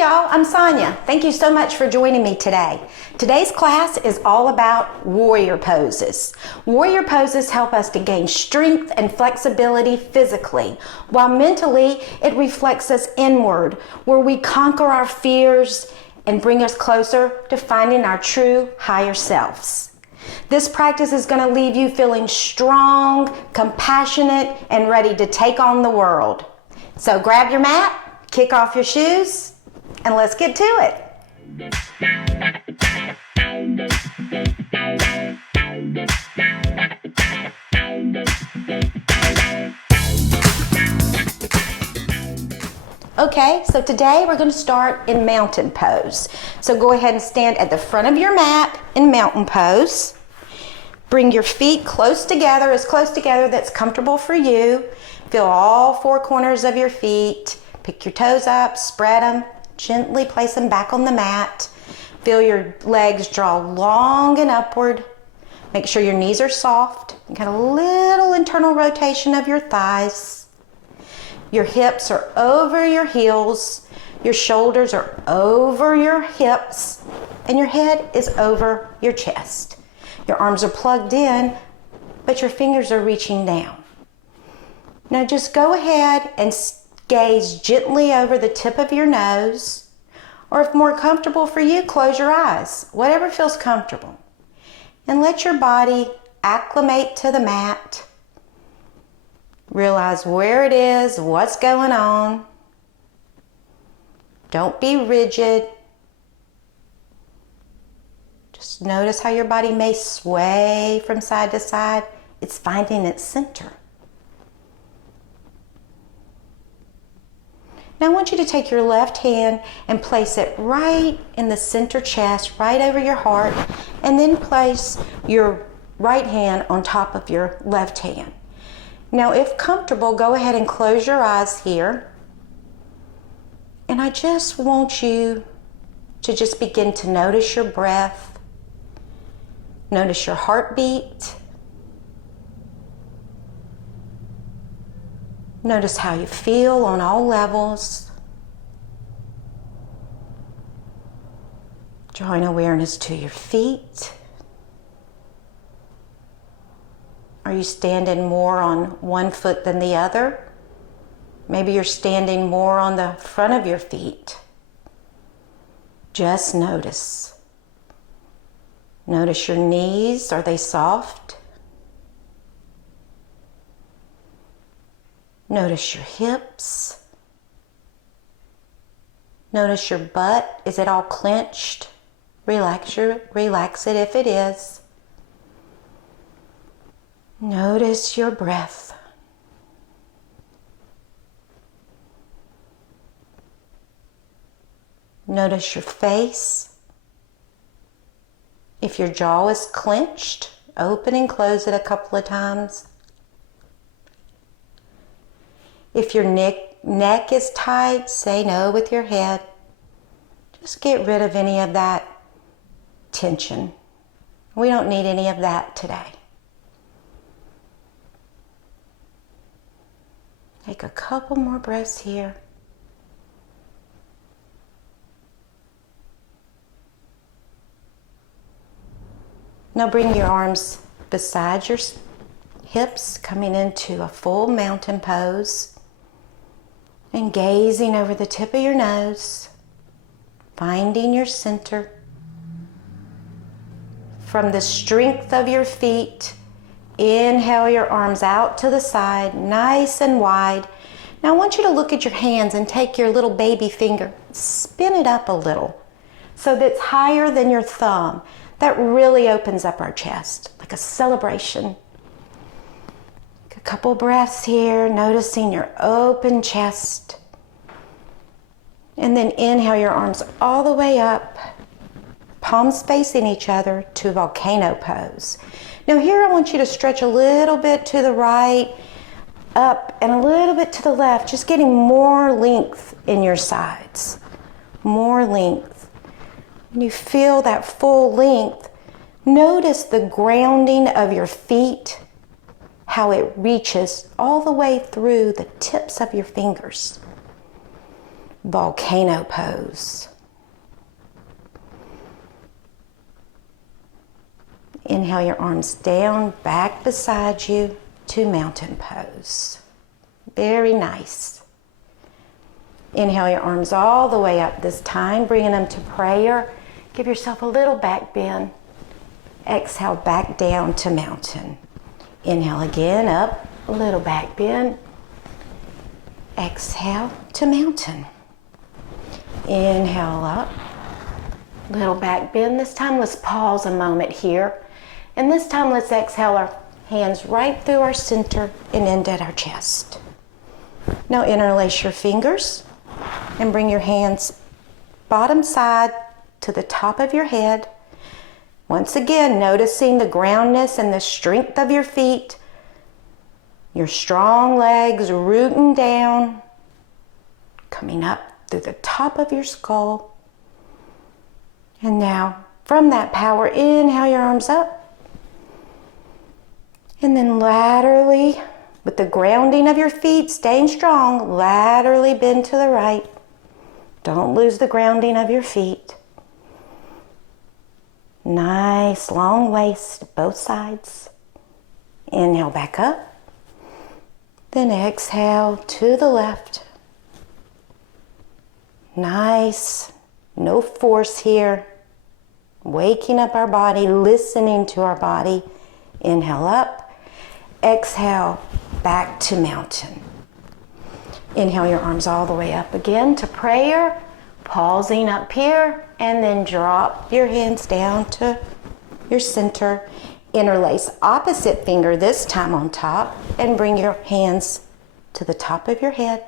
Hey y'all, I'm Sonya. Thank you so much for joining me today. Today's class is all about warrior poses. Warrior poses help us to gain strength and flexibility physically, while mentally it reflects us inward, where we conquer our fears and bring us closer to finding our true higher selves. This practice is going to leave you feeling strong, compassionate, and ready to take on the world. So grab your mat, kick off your shoes, and let's get to it. Okay, so today we're going to start in mountain pose. So go ahead and stand at the front of your mat in mountain pose. Bring your feet close together that's comfortable for you. Feel all four corners of your feet. Pick your toes up, spread them, gently place them back on the mat. Feel your legs draw long and upward. Make sure your knees are soft. You got a little internal rotation of your thighs. Your hips are over your heels. Your shoulders are over your hips. And your head is over your chest. Your arms are plugged in, but your fingers are reaching down. Now just go ahead and gaze gently over the tip of your nose, or if more comfortable for you, close your eyes, whatever feels comfortable. And let your body acclimate to the mat. Realize where it is, what's going on. Don't be rigid. Just notice how your body may sway from side to side. It's finding its center. Now I want you to take your left hand and place it right in the center chest, right over your heart, and then place your right hand on top of your left hand. Now if comfortable, go ahead and close your eyes here. And I just want you to just begin to notice your breath, notice your heartbeat, notice how you feel on all levels. Drawing awareness to your feet. Are you standing more on one foot than the other? Maybe you're standing more on the front of your feet. Just notice. Notice your knees. Are they soft? Notice your hips. Notice your butt. Is it all clenched? Relax it if it is. Notice your breath. Notice your face. If your jaw is clenched, open and close it a couple of times. If your neck is tight, say no with your head. Just get rid of any of that tension. We don't need any of that today. Take a couple more breaths here. Now bring your arms beside your hips, coming into a full mountain pose. And gazing over the tip of your nose, finding your center. From the strength of your feet, inhale your arms out to the side, nice and wide. Now I want you to look at your hands and take your little baby finger, spin it up a little so that it's higher than your thumb. That really opens up our chest, like a celebration. A couple breaths here, noticing your open chest. And then inhale your arms all the way up, palms facing each other to Volcano Pose. Now here I want you to stretch a little bit to the right, up, and a little bit to the left, just getting more length in your sides. More length. When you feel that full length, notice the grounding of your feet, how it reaches all the way through the tips of your fingers. Volcano Pose. Inhale your arms down, back beside you to Mountain Pose. Very nice. Inhale your arms all the way up this time, bringing them to prayer. Give yourself a little back bend. Exhale, back down to mountain. Inhale again, up, a little back bend. Exhale to mountain. Inhale up, little back bend. This time let's pause a moment here. And this time let's exhale our hands right through our center and end at our chest. Now interlace your fingers and bring your hands bottom side to the top of your head. Once again, noticing the groundness and the strength of your feet, your strong legs rooting down, coming up through the top of your skull. And now, from that power, inhale your arms up. And then laterally, with the grounding of your feet, staying strong, laterally bend to the right. Don't lose the grounding of your feet. Nice long waist, both sides. Inhale back up. Then exhale to the left. Nice. No force here. Waking up our body, listening to our body. Inhale up. Exhale back to mountain. Inhale your arms all the way up again to prayer. Pausing up here, and then drop your hands down to your center. Interlace opposite finger this time on top, and bring your hands to the top of your head.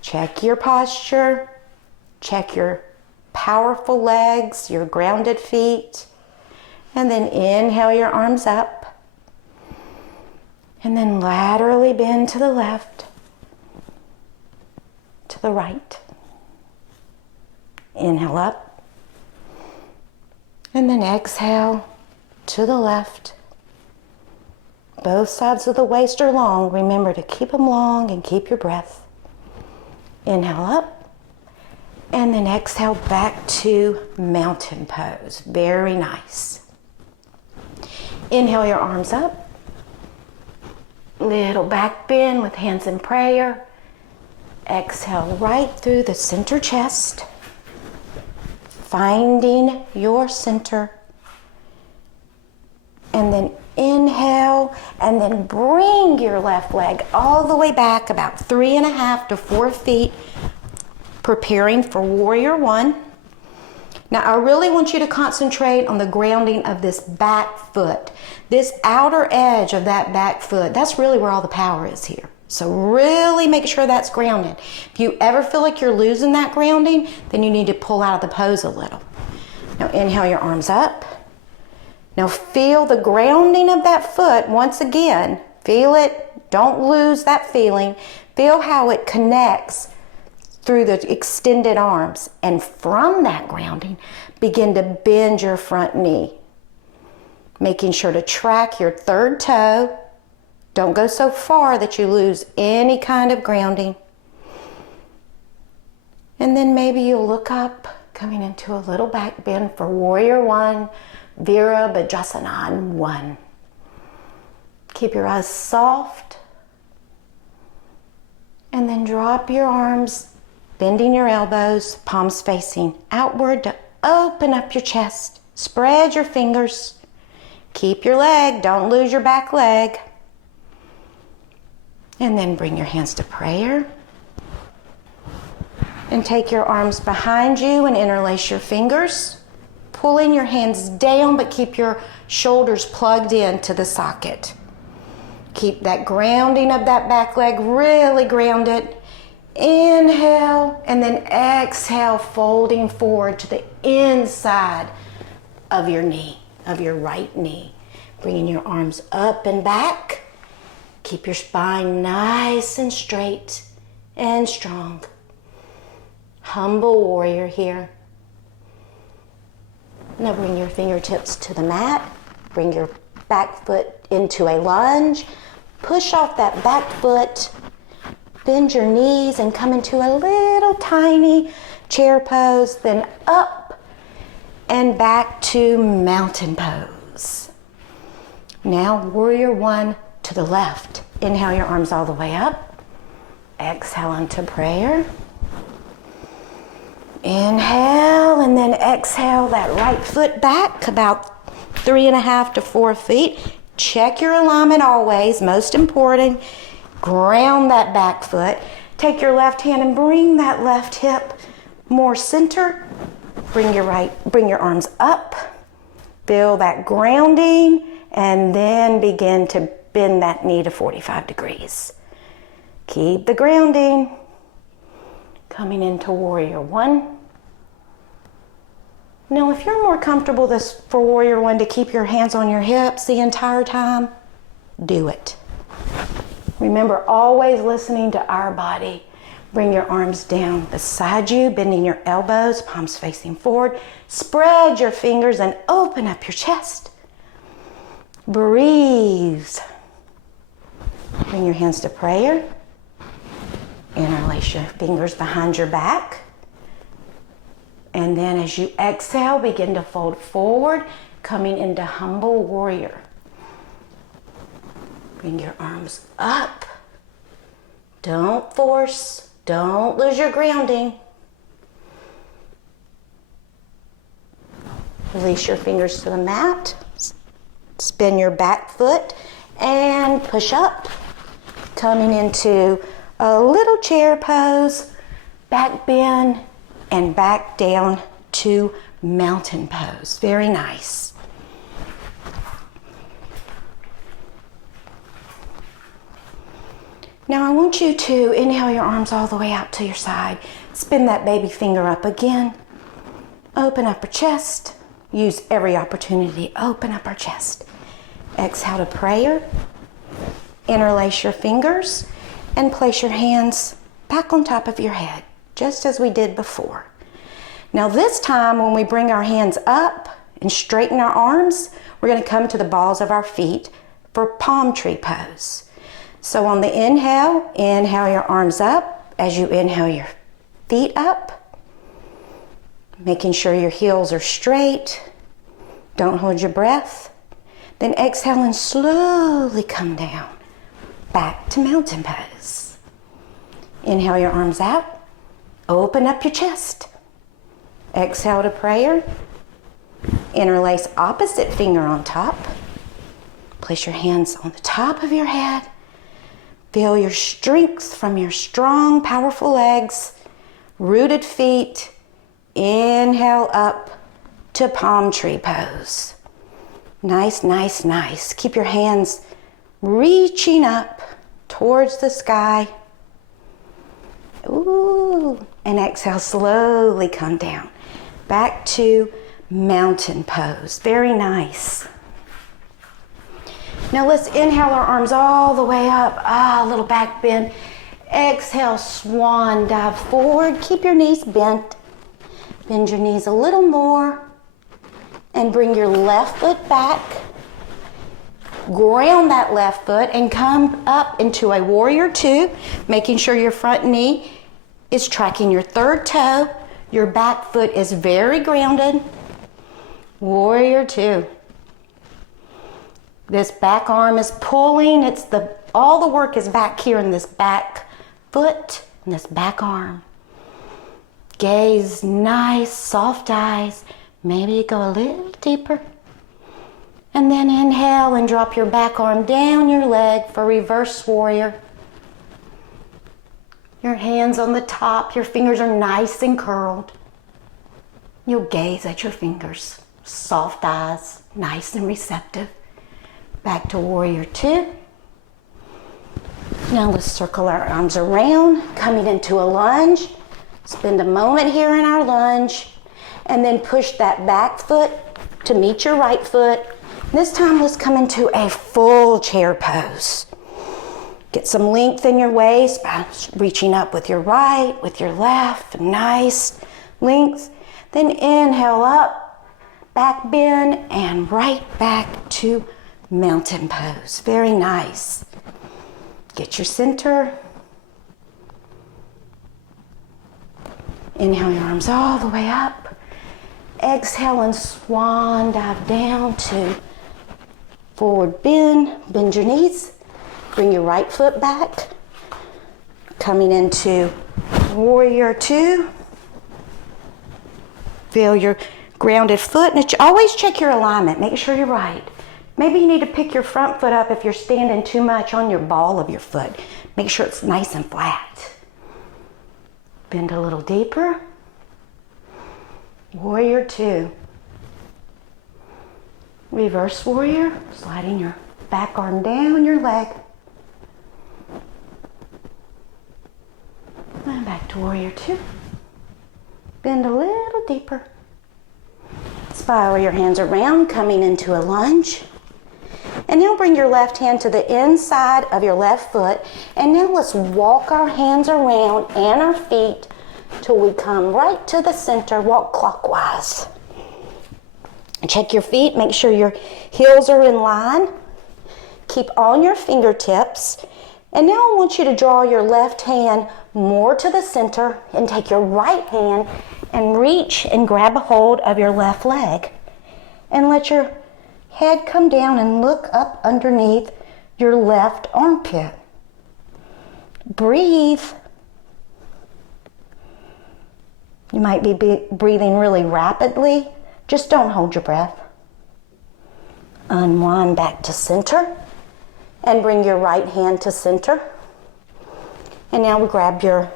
Check your posture. Check your powerful legs, your grounded feet. And then inhale your arms up. And then laterally bend to the left, to the right. Inhale up. And then exhale to the left. Both sides of the waist are long. Remember to keep them long and keep your breath. Inhale up. And then exhale back to Mountain Pose. Very nice. Inhale your arms up. Little back bend with hands in prayer. Exhale right through the center chest. Finding your center. And then inhale, and then bring your left leg all the way back about 3.5 to 4 feet, preparing for Warrior One. Now I really want you to concentrate on the grounding of this back foot. This outer edge of that back foot, that's really where all the power is here. So really make sure that's grounded. If you ever feel like you're losing that grounding, then you need to pull out of the pose a little. Now inhale your arms up. Now feel the grounding of that foot once again. Feel it. Don't lose that feeling. Feel how it connects through the extended arms. And from that grounding, begin to bend your front knee. Making sure to track your third toe. Don't go so far that you lose any kind of grounding. And then maybe you'll look up, coming into a little back bend for Warrior One, Virabhadrasana 1. Keep your eyes soft. And then drop your arms, bending your elbows, palms facing outward to open up your chest. Spread your fingers. Keep your leg, don't lose your back leg. And then bring your hands to prayer. And take your arms behind you and interlace your fingers. Pulling your hands down, but keep your shoulders plugged in to the socket. Keep that grounding of that back leg really grounded. Inhale, and then exhale, folding forward to the inside of your knee, of your right knee. Bringing your arms up and back. Keep your spine nice and straight and strong. Humble warrior here. Now bring your fingertips to the mat. Bring your back foot into a lunge. Push off that back foot. bend your knees and come into a little tiny chair pose, then up and back to mountain pose. Now warrior one to the left. Inhale your arms all the way up. Exhale into prayer. Inhale and then exhale that right foot back about 3.5 to 4 feet. Check your alignment always, most important. Ground that back foot. Take your left hand and bring that left hip more center. Bring your arms up. Feel that grounding and then begin to bend that knee to 45 degrees. Keep the grounding. Coming into warrior one. Now, if you're more comfortable for warrior one to keep your hands on your hips the entire time, do it. Remember, always listening to our body. Bring your arms down beside you, bending your elbows, palms facing forward. Spread your fingers and open up your chest. Breathe. Bring your hands to prayer. Interlace your fingers behind your back. And then as you exhale, begin to fold forward, coming into humble warrior. Bring your arms up. Don't force. Don't lose your grounding. Release your fingers to the mat. Spin your back foot and push up. Coming into a little chair pose, back bend, and back down to mountain pose. Very nice. Now I want you to inhale your arms all the way out to your side. Spin that baby finger up again. Open up your chest. Use every opportunity to open up our chest. Exhale to prayer. Interlace your fingers and place your hands back on top of your head, just as we did before. Now this time when we bring our hands up and straighten our arms, we're going to come to the balls of our feet for palm tree pose. So on the inhale your arms up as you inhale your feet up, making sure your heels are straight. Don't hold your breath. Then exhale and slowly come down, back to mountain pose. Inhale your arms out, open up your chest. Exhale to prayer. Interlace opposite finger on top. Place your hands on the top of your head. Feel your strength from your strong, powerful legs, rooted feet. Inhale up to palm tree pose. Nice, nice, nice. Keep your hands reaching up towards the sky. Ooh. And exhale, slowly come down. Back to mountain pose. Very nice. Now let's inhale our arms all the way up. A little back bend. Exhale, swan dive forward. Keep your knees bent. Bend your knees a little more. And bring your left foot back. Ground that left foot and come up into a warrior two, making sure your front knee is tracking your third toe. Your back foot is very grounded. Warrior two. This back arm is pulling. All the work is back here in this back foot and this back arm. Gaze nice, soft eyes. Maybe go a little deeper. And then inhale and drop your back arm down your leg for reverse warrior. Your hands on the top, your fingers are nice and curled. You'll gaze at your fingers, soft eyes, nice and receptive. Back to warrior two. Now let's circle our arms around, coming into a lunge. Spend a moment here in our lunge, and then push that back foot to meet your right foot. This time let's come into a full chair pose. Get some length in your waist by reaching up with your right, with your left, nice length. Then inhale up, back bend, and right back to mountain pose. Very nice. Get your center. Inhale your arms all the way up. Exhale and swan dive down to forward bend. Bend your knees. Bring your right foot back. Coming into warrior two. Feel your grounded foot. And always check your alignment. Make sure you're right. Maybe you need to pick your front foot up if you're standing too much on your ball of your foot. Make sure it's nice and flat. Bend a little deeper. Warrior two. Reverse warrior. Sliding your back arm down your leg. And back to warrior two. Bend a little deeper. Spiral your hands around, coming into a lunge. And now bring your left hand to the inside of your left foot. And now let's walk our hands around and our feet till we come right to the center. Walk clockwise. Check your feet. Make sure your heels are in line. Keep on your fingertips. And now I want you to draw your left hand more to the center and take your right hand and reach and grab a hold of your left leg. And let your head come down and look up underneath your left armpit. Breathe. You might be breathing really rapidly. Just don't hold your breath. Unwind back to center and bring your right hand to center. And now we grab your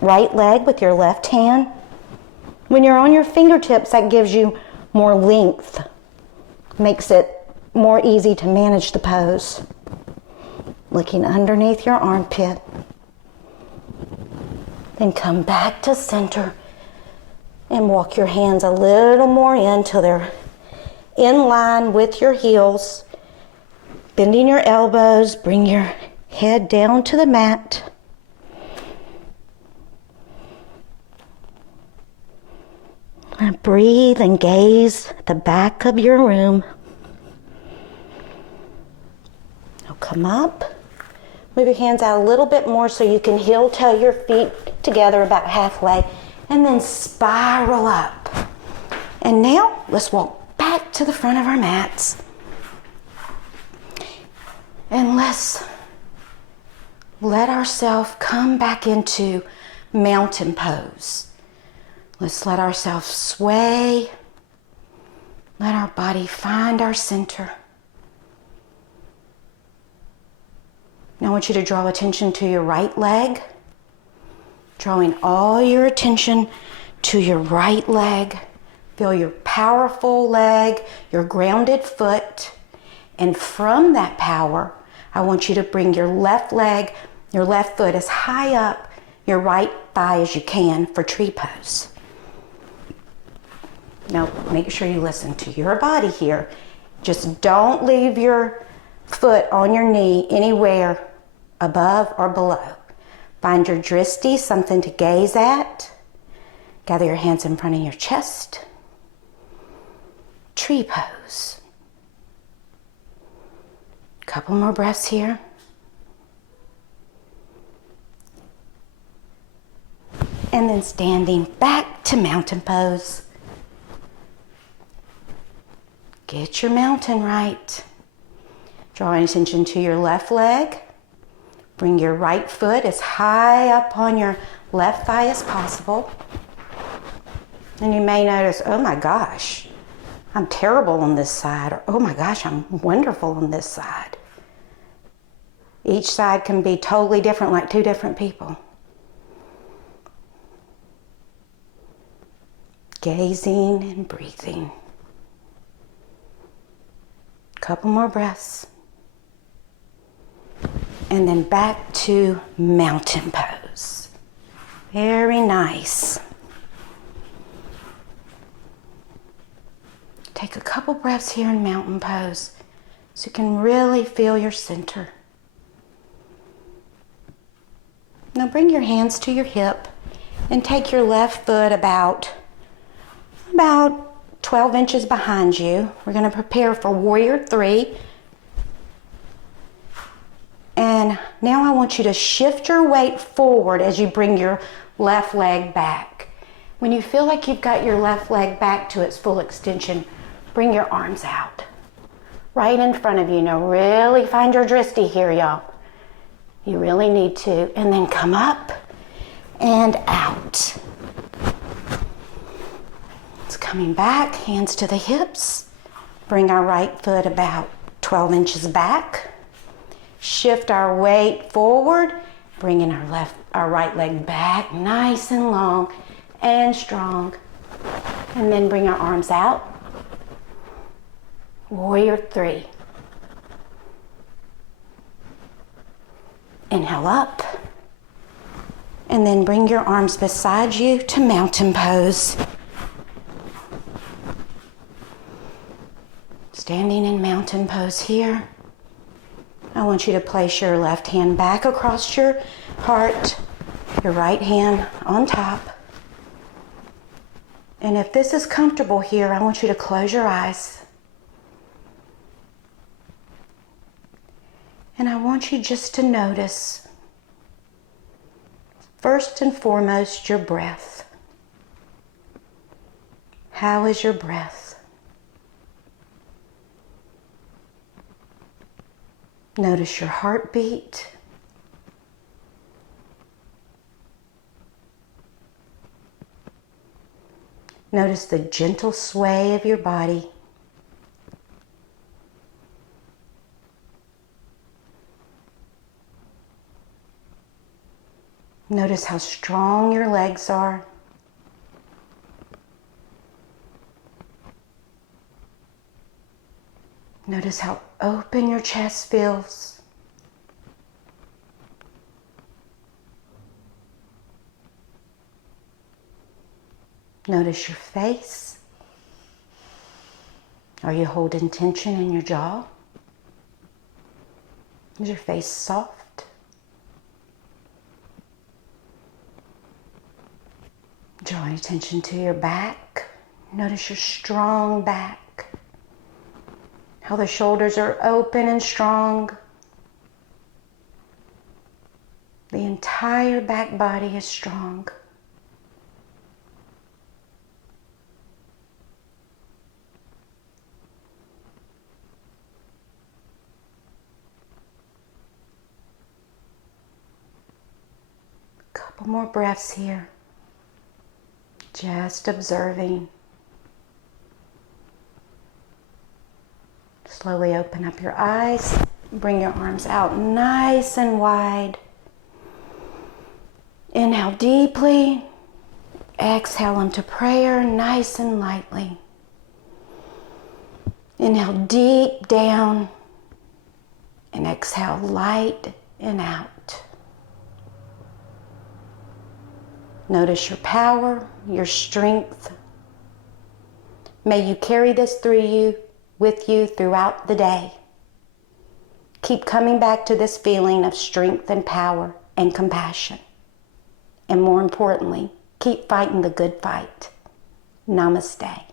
right leg with your left hand. When you're on your fingertips, that gives you more length. Makes it more easy to manage the pose. Looking underneath your armpit. Then come back to center and walk your hands a little more in till they're in line with your heels. Bending your elbows, bring your head down to the mat. And breathe and gaze at the back of your room. Now come up. Move your hands out a little bit more so you can heel toe your feet together about halfway. And then spiral up. And now let's walk back to the front of our mats. And let's let ourselves come back into mountain pose. Let's let ourselves sway. Let our body find our center. Now I want you to draw attention to your right leg. Drawing all your attention to your right leg. Feel your powerful leg, your grounded foot. And from that power, I want you to bring your left leg, your left foot as high up your right thigh as you can for tree pose. Now, make sure you listen to your body here. Just don't leave your foot on your knee anywhere above or below. Find your drishti, something to gaze at. Gather your hands in front of your chest. Tree pose. Couple more breaths here. And then standing back to mountain pose. Get your mountain right. Drawing attention to your left leg. Bring your right foot as high up on your left thigh as possible. And you may notice, oh my gosh, I'm terrible on this side. Or, oh my gosh, I'm wonderful on this side. Each side can be totally different, like two different people. Gazing and breathing. Couple more breaths. And then back to mountain pose. Very nice. Take a couple breaths here in mountain pose so you can really feel your center. Now bring your hands to your hip and take your left foot about 12 inches behind you. We're going to prepare for warrior three. And now I want you to shift your weight forward as you bring your left leg back. When you feel like you've got your left leg back to its full extension, bring your arms out. Right in front of you. Now really find your drishti here, y'all. You really need to. And then come up and out. It's coming back, hands to the hips. Bring our right foot about 12 inches back. Shift our weight forward, bringing our right leg back, nice and long and strong. And then bring our arms out. Warrior 3. Inhale up. And then bring your arms beside you to mountain pose. Standing in mountain pose here. I want you to place your left hand back across your heart, your right hand on top. And if this is comfortable here, I want you to close your eyes. And I want you just to notice, first and foremost, your breath. How is your breath? Notice your heartbeat. Notice the gentle sway of your body. Notice how strong your legs are. Notice how open your chest feels. Notice your face. Are you holding tension in your jaw? Is your face soft? Drawing attention to your back. Notice your strong back. How the shoulders are open and strong. The entire back body is strong. Couple more breaths here. Just observing. Slowly open up your eyes. Bring your arms out nice and wide. Inhale deeply. Exhale into prayer nice and lightly. Inhale deep down. And exhale light and out. Notice your power, your strength. May you carry this with you throughout the day. Keep coming back to this feeling of strength and power and compassion. And more importantly, keep fighting the good fight. Namaste.